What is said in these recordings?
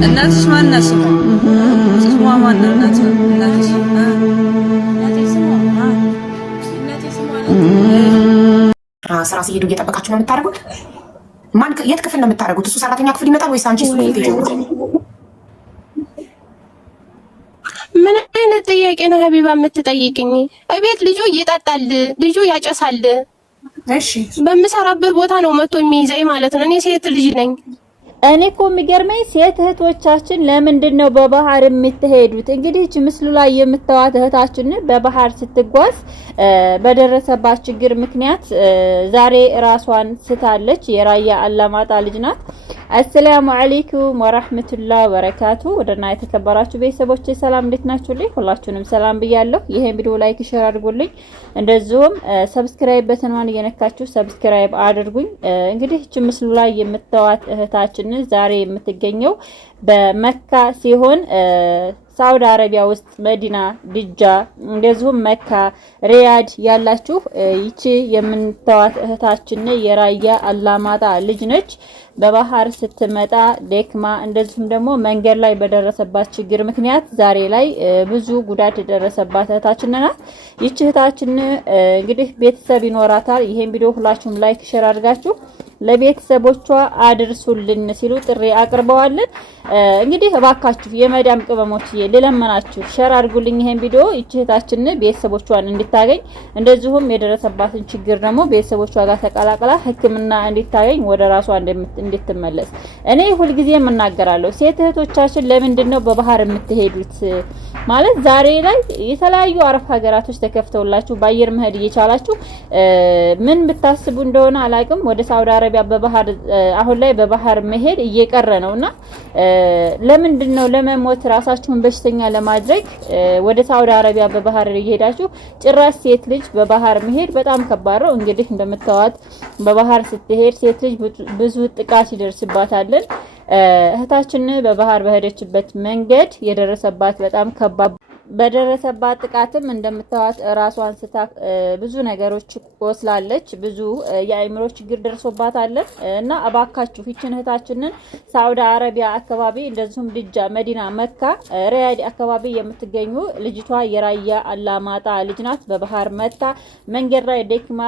እናትሽ ማን ናት? ስሟ ማን ነው? እናትሽ ስራ ሲሄዱ እየጠበቃችሁ ነው የምታደርጉት? ማን የት ክፍል ነው የምታደርጉት? እሱ ሰራተኛ ክፍል ይመጣል ወይስ አንቺ እሱ ትሄጂው? ምን አይነት ጥያቄ ነው ሀቢባ የምትጠይቅኝ? እቤት ልጁ ይጠጣል፣ ልጁ ያጨሳል። እሺ በምሰራበት ቦታ ነው መጥቶ የሚይዘኝ ማለት ነው። እኔ ሴት ልጅ ነኝ። እኔ እኮ የሚገርመኝ ሴት እህቶቻችን ለምንድን ነው በባህር የምትሄዱት? እንግዲህ እቺ ምስሉ ላይ የምታዋት እህታችን በባህር ስትጓዝ በደረሰባት ችግር ምክንያት ዛሬ ራሷን ስታለች። የራያ አላማጣ ልጅ ናት። አሰላሙ አለይኩም ወራህመቱላሂ ወበረካቱ። ወደና የተከበራችሁ ቤተሰቦች ሰላም፣ እንዴት ናችሁልኝ? ሁላችሁንም ሰላም ብያለሁ። ይሄን ቪዲዮ ላይክ ሼር አድርጉልኝ። እንደዚሁም ሰብስክራይብ በተንዋን እየነካችሁ ሰብስክራይብ አድርጉኝ። እንግዲህ እቺ ምስሉ ላይ የምታዋት እህታችን ዛሬ የምትገኘው በመካ ሲሆን ሳውዲ አረቢያ ውስጥ መዲና፣ ዲጃ እንደዚሁም መካ፣ ሪያድ ያላችሁ ይቺ የምንተዋት እህታችን የራያ አላማጣ ልጅ ነች። በባህር ስትመጣ ደክማ እንደዚሁም ደግሞ መንገድ ላይ በደረሰባት ችግር ምክንያት ዛሬ ላይ ብዙ ጉዳት የደረሰባት እህታችን ናት። ይቺ እህታችን እንግዲህ ቤተሰብ ይኖራታል። ይሄን ቪዲዮ ሁላችሁም ላይክ ሼር አድርጋችሁ ለቤተሰቦቿ አድርሱልን ሲሉ ጥሪ አቅርበዋልን። እንግዲህ እባካችሁ የመዳም ቅመሞች ልለመናችሁ ሼር አድርጉልኝ ይሄን ቪዲዮ። ይቺ እህታችን ቤተሰቦቿን እንድታገኝ እንደዚሁም የደረሰባትን ችግር ደግሞ ቤተሰቦቿ ጋር ተቀላቅላ ሕክምና እንድታገኝ ወደ ራሷ እንድትመለስ እኔ ሁልጊዜ እናገራለሁ። ሴት እህቶቻችን ለምንድነው በባህር የምትሄዱት? ማለት ዛሬ ላይ የተለያዩ አረብ ሀገራቶች ተከፍተውላችሁ በአየር መሄድ እየቻላችሁ ምን ብታስቡ እንደሆነ አላቅም። ወደ ሳውዲ አረቢያ በባህር አሁን ላይ በባህር መሄድ እየቀረ ነውና ለምንድነው ለመሞት ራሳችሁን በሽተኛ ለማድረግ ወደ ሳውዲ አረቢያ በባህር እየሄዳችሁ? ጭራሽ ሴት ልጅ በባህር መሄድ በጣም ከባድ ነው። እንግዲህ እንደምታዋት በባህር ስትሄድ ሴት ልጅ ብዙ ጥቃት ይደርስባታል። እህታችን በባህር በሄደችበት መንገድ የደረሰባት በጣም ከባድ በደረሰባት ጥቃትም እንደምታዋት ራሷን ስታ ብዙ ነገሮች ቆስላለች። ብዙ የአእምሮ ችግር ደርሶባታል እና እባካችሁ ይችን እህታችንን ሳውዲ አረቢያ አካባቢ እንደዚሁም ድጃ፣ መዲና፣ መካ፣ ሪያድ አካባቢ የምትገኙ ልጅቷ የራያ አላማጣ ልጅ ናት። በባህር መታ መንገድ ላይ ደክማ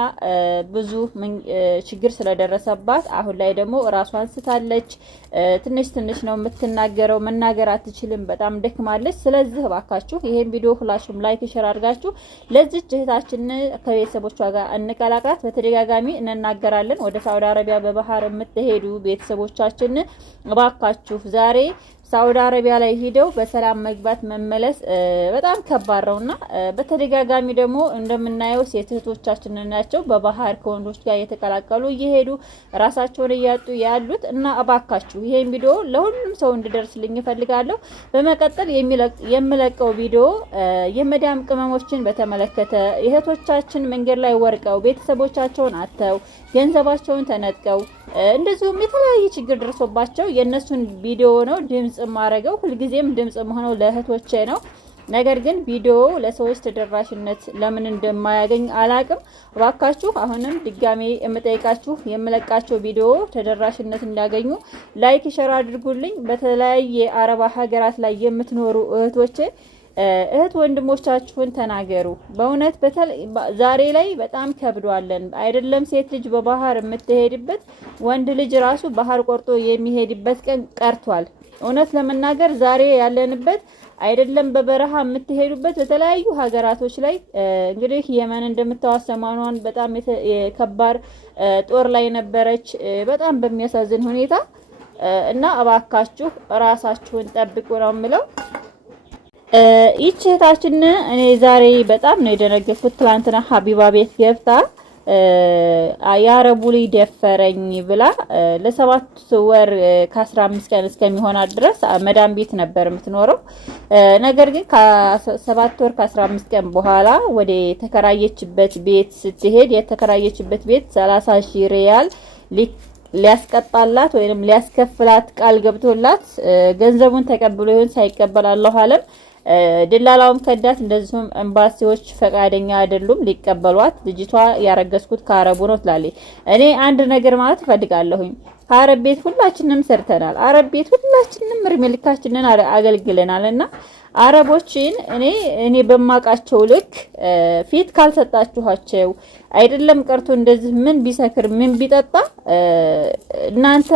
ብዙ ችግር ስለደረሰባት አሁን ላይ ደግሞ ራሷን ስታለች። ትንሽ ነው የምትናገረው፣ መናገር አትችልም። በጣም ደክማለች። ስለዚህ እባካችሁ ይሄን ቪዲዮ ሁላችሁም ላይክ ሼር አድርጋችሁ ለዚህ እህታችን ከቤተሰቦቿ ጋር እንቀላቅላት። በተደጋጋሚ እንናገራለን። ወደ ሳውዲ አረቢያ በባህር የምትሄዱ ቤተሰቦቻችን እባካችሁ ዛሬ ሳውዲ አረቢያ ላይ ሄደው በሰላም መግባት መመለስ በጣም ከባድ ነውና በተደጋጋሚ ደግሞ እንደምናየው ሴት እህቶቻችን ናቸው በባህር ከወንዶች ጋር የተቀላቀሉ እየሄዱ ራሳቸውን እያጡ ያሉት እና እባካችሁ ይሄን ቪዲዮ ለሁሉም ሰው እንዲደርስልኝ እፈልጋለሁ። በመቀጠል የሚለቀው ቪዲዮ የመዳም ቅመሞችን በተመለከተ እህቶቻችን መንገድ ላይ ወርቀው ቤተሰቦቻቸውን አጥተው ገንዘባቸውን ተነጥቀው እንደዚሁም የተለያየ ችግር ደርሶባቸው የነሱን ቪዲዮ ነው ድምጽ ማረገው። ሁልጊዜም ድምጽ መሆነው ለእህቶቼ ነው። ነገር ግን ቪዲዮ ለሰዎች ተደራሽነት ለምን እንደማያገኝ አላቅም። እባካችሁ አሁንም ድጋሜ የምጠይቃችሁ የምለቃቸው ቪዲዮ ተደራሽነት እንዲያገኙ ላይክ ሼር አድርጉልኝ። በተለያየ አረብ ሀገራት ላይ የምትኖሩ እህቶቼ እህት ወንድሞቻችሁን ተናገሩ። በእውነት ዛሬ ላይ በጣም ከብዷለን። አይደለም ሴት ልጅ በባህር የምትሄድበት ወንድ ልጅ ራሱ ባህር ቆርጦ የሚሄድበት ቀን ቀርቷል። እውነት ለመናገር ዛሬ ያለንበት አይደለም በበረሃ የምትሄዱበት በተለያዩ ሀገራቶች ላይ እንግዲህ የመን እንደምታዋት ሰማኗን በጣም የከባድ ጦር ላይ ነበረች። በጣም በሚያሳዝን ሁኔታ እና እባካችሁ ራሳችሁን ጠብቁ ነው የምለው። ይቺ እህታችን እኔ ዛሬ በጣም ነው የደነገጥኩት። ትላንትና ሀቢባ ቤት ገብታ ያረቡ ላይ ደፈረኝ ብላ ለ7 ወር ከ15 ቀን እስከሚሆናት ድረስ መዳም ቤት ነበር የምትኖረው። ነገር ግን ከ7 ወር ከ15 ቀን በኋላ ወደ ተከራየችበት ቤት ስትሄድ የተከራየችበት ቤት 30,000 ሪያል ሊያስቀጣላት ወይንም ሊያስከፍላት ቃል ገብቶላት ገንዘቡን ተቀብሎ ይሁን ሳይቀበል አላሁ አለም ደላላውም ከዳት። እንደዚሁም ኤምባሲዎች ፈቃደኛ አይደሉም ሊቀበሏት። ልጅቷ ያረገዝኩት ከአረቡ ነው ትላለች። እኔ አንድ ነገር ማለት ፈልጋለሁኝ። አረብ ቤት ሁላችንም ሰርተናል። አረብ ቤት ሁላችንም እድሜ ልካችንን አገልግለናልና አረቦችን እኔ በማቃቸው ልክ ፊት ካልሰጣችኋቸው አይደለም ቀርቶ እንደዚህ ምን ቢሰክር ምን ቢጠጣ እናንተ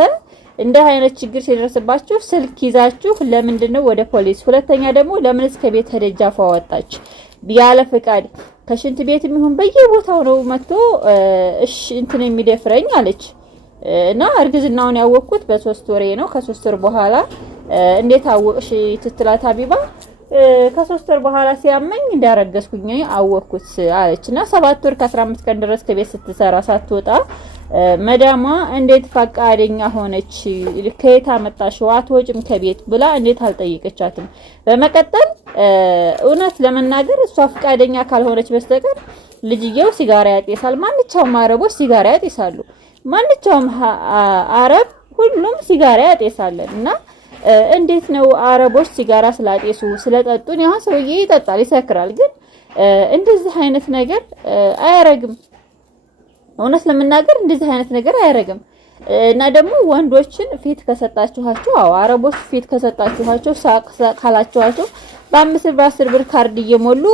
እንደ አይነት ችግር ሲደርስባችሁ ስልክ ይዛችሁ ለምንድነው ወደ ፖሊስ? ሁለተኛ ደግሞ ለምን እስከ ቤት ደጃፍ አወጣች ያለ ፍቃድ? ከሽንት ቤትም ይሁን በየቦታው ነው መጥቶ እሺ እንትን የሚደፍረኝ አለች። እና እርግዝናውን ያወቅኩት በ3 ወሬ ነው። ከ3 ወር በኋላ እንዴት አወቅሽ ትትላት ሀቢባ ከ3 ወር በኋላ ሲያመኝ እንዳረገዝኩኝ አወቅኩት አለችና 7 ወር ከ15 ቀን ድረስ ከቤት ስትሰራ ሳትወጣ መዳማ እንዴት ፈቃደኛ ሆነች? ከየት አመጣሽው? አትወጭም ከቤት ብላ እንዴት አልጠየቀቻትም? በመቀጠል እውነት ለመናገር እሷ ፈቃደኛ ካልሆነች በስተቀር ልጅየው ሲጋራ ያጤሳል። ማንኛውም አረቦች ሲጋራ ያጤሳሉ። ማንኛውም አረብ ሁሉም ሲጋራ ያጤሳለን እና እንዴት ነው አረቦች ሲጋራ ስላጤሱ ስለጠጡን ያ ሰውዬ ይጠጣል ይሰክራል፣ ግን እንደዚህ አይነት ነገር አያረግም። እውነት ለመናገር እንደዚህ አይነት ነገር አያረግም። እና ደግሞ ወንዶችን ፊት ከሰጣችኋቸው አረቦች ፊት ከሰጣችኋቸው ካላችኋቸው በ5 በ10 ብር ካርድ እየሞሉ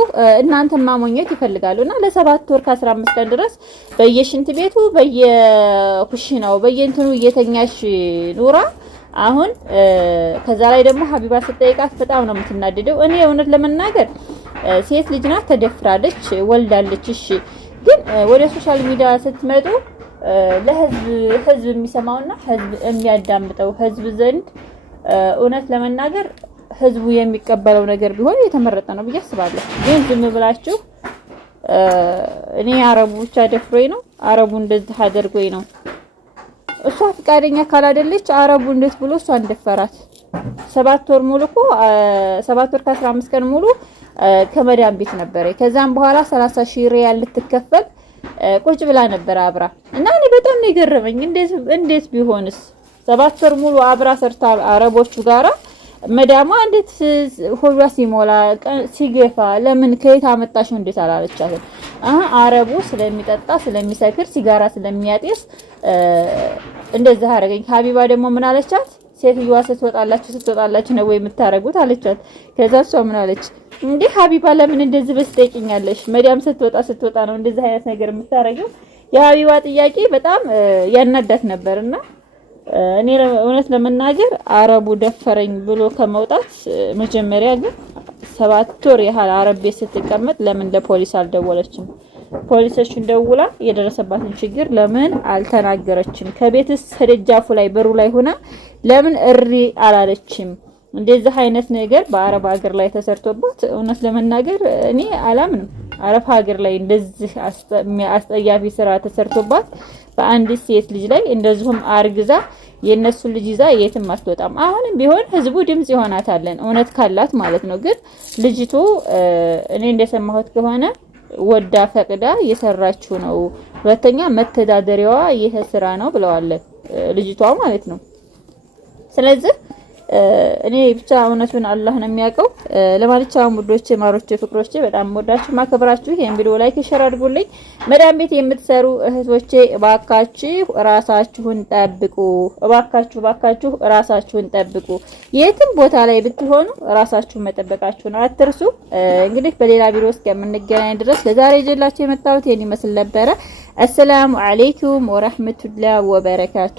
እናንተ ማሞኘት ይፈልጋሉና ለ7 ወር ከ15 ቀን ድረስ በየሽንት ቤቱ በየኩሽናው በየእንትኑ እየተኛሽ ኑራ አሁን ከዛ ላይ ደግሞ ሀቢባ ስትጠይቃት በጣም ነው የምትናደደው። እኔ እውነት ለመናገር ሴት ልጅ ናት፣ ተደፍራለች፣ ወልዳለች። እሺ ግን ወደ ሶሻል ሚዲያ ስትመጡ ህዝብ የሚሰማውና ህዝብ የሚያዳምጠው ህዝብ ዘንድ እውነት ለመናገር ህዝቡ የሚቀበለው ነገር ቢሆን የተመረጠ ነው ብዬ አስባለሁ። ግን ዝም ብላችሁ እኔ አረቡ ብቻ ደፍሮኝ ነው አረቡ እንደዚህ አድርጎኝ ነው እሷ ፈቃደኛ ካላደለች አረቡ እንዴት ብሎ እሷ እንደፈራት 7 ወር ሙሉ እኮ 7 ወር ከ15 ቀን ሙሉ ከመዳም ቤት ነበር። ከዛም በኋላ 30,000 ሪያል ልትከፈል ቁጭ ብላ ነበር አብራ እና እኔ በጣም ነው የገረመኝ። እንዴት ቢሆንስ 7 ወር ሙሉ አብራ ሰርታ አረቦቹ ጋራ መዳማ እንዴት ሆዷ ሲሞላ ሲገፋ ለምን ከየት አመጣሽው እንዴት አላለቻትም? አረቡ ስለሚጠጣ ስለሚሰክር ሲጋራ ስለሚያጤስ እንደዛ አረገኝ። ሀቢባ ደግሞ ምን አለቻት? ሴትዮዋ ስትወጣላችሁ ነው ወይ የምታረጉት አለቻት። ከዛ እሷ ምን አለች? እንዴ ሀቢባ ለምን እንደዚህ በስጠይቅኛለሽ? መዳም ስትወጣ ነው እንደዚህ አይነት ነገር የምታረገው? የሀቢባ ጥያቄ በጣም ያናዳት ነበርና እኔ እውነት ለመናገር አረቡ ደፈረኝ ብሎ ከመውጣት መጀመሪያ ግን 7 ወር ያህል አረብ ቤት ስትቀመጥ ለምን ለፖሊስ አልደወለችም? ፖሊሶችን ደውላ የደረሰባትን ችግር ለምን አልተናገረችም? ከቤትስ ደጃፉ ላይ በሩ ላይ ሆና ለምን እሪ አላለችም? እንደዚህ አይነት ነገር በአረብ ሀገር ላይ ተሰርቶባት እውነት ለመናገር እኔ አላምንም። አረብ ሀገር ላይ እንደዚህ አስጠያፊ ስራ ተሰርቶባት በአንድ ሴት ልጅ ላይ እንደዚሁም አርግዛ የነሱ ልጅ ይዛ የትም አትወጣም። አሁንም ቢሆን ህዝቡ ድምጽ ይሆናታለን እውነት ካላት ማለት ነው። ግን ልጅቱ እኔ እንደሰማሁት ከሆነ ወዳ ፈቅዳ የሰራችው ነው። ሁለተኛ መተዳደሪያዋ ይሄ ስራ ነው ብለዋል ልጅቷ ማለት ነው። ስለዚህ እኔ ብቻ እውነቱን አላህ ነው የሚያውቀው። ለማንኛውም ውዶቼ፣ ማሮቼ፣ ፍቅሮቼ በጣም ወዳችሁ ማከብራችሁ ይሄን ቪዲዮ ላይክ ሼር አድርጉልኝ። መዳም ቤት የምትሰሩ እህቶቼ እባካችሁ ራሳችሁን ጠብቁ። እባካችሁ ራሳችሁን ጠብቁ። የትም ቦታ ላይ ብትሆኑ ራሳችሁን መጠበቃችሁን አትርሱ። እንግዲህ በሌላ ቪዲዮ እስከምንገናኝ ድረስ ለዛሬ ይዤላችሁ የመጣሁት ይሄን ይመስል ነበረ። አሰላሙ አለይኩም ወራህመቱላሂ ወበረካቱ።